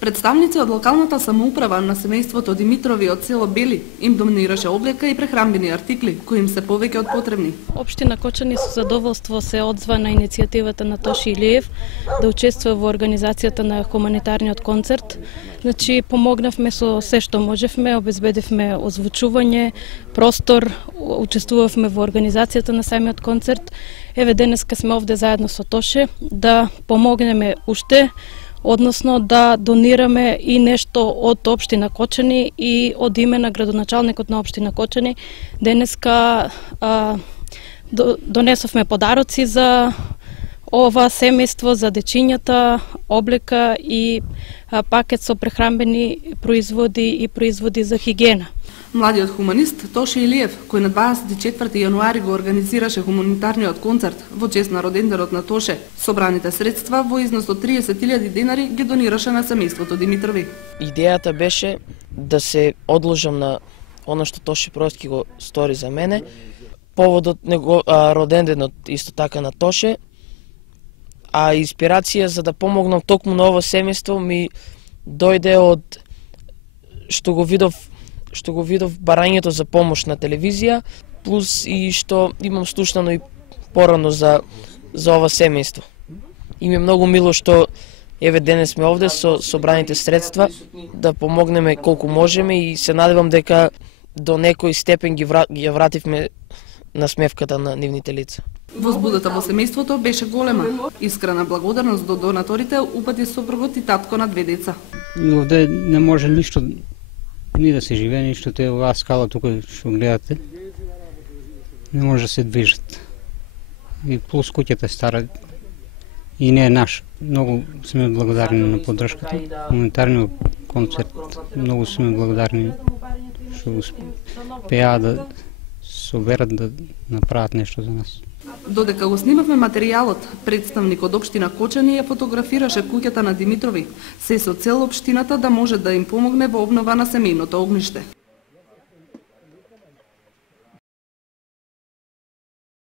Представници од локалната самоуправа на семејството Димитрови од село Бели им донираше облека и прехранбени артикли, кои им се повеќе од потребни. Општина Кочани со задоволство се одзва на иницијативата на Тоши Илиев да учествува во организацијата на хуманитарниот концерт. Значи, помогнавме со се што можевме, обезбедивме озвучување, простор, учествувавме во организацијата на самиот концерт. Еве денеска сме овде заедно со Тоше да помогнеме уште, односно да донираме и нешто од општина Кочани и од име на градоначалникот на општина Кочани. Денеска донесовме подароци за ова семејство, за дечињата, облека и пакет со прехранбени производи и производи за хигиена. Младиот хуманист Тоши Илиев, кој на 24 јануари го организираше хуманитарниот концерт во чест на роденденот на Тоше, собраните средства во износ од 30.000 денари ги донираше на семејството Димитрови. Идејата беше да се одложам на оно што Тоше Проски го стори за мене, поводот роденденот исто така на Тоше, а инспирација за да помогнам токму на ово семејство ми дојде од што го видов барањето за помош на телевизија, плюс и што имам слушнано и порано за ова семејство. И ми е многу мило што еве денес сме овде со собраните средства да помогнеме колку можеме и се надевам дека до некој степен ги вративме насмевката на нивните лица. Возбудата во семејството беше голема. Искрена благодарност до донаторите упати сопругот и татко на 2 деца. Овде не може ништо ни да се живее, ништо е оваа скала тука што гледате. Не може да се движат. И плюс куќата е стара и не е наша. Многу сме благодарни на поддршката. Хуманитарниот концерт, многу сме благодарни што успеа да соберат да направат нешто за нас. Додека го снимавме материјалот, представник од општина Кочани ја фотографираше куќата на Димитрови, се со цел општината да може да им помогне во обнова на семејното огниште.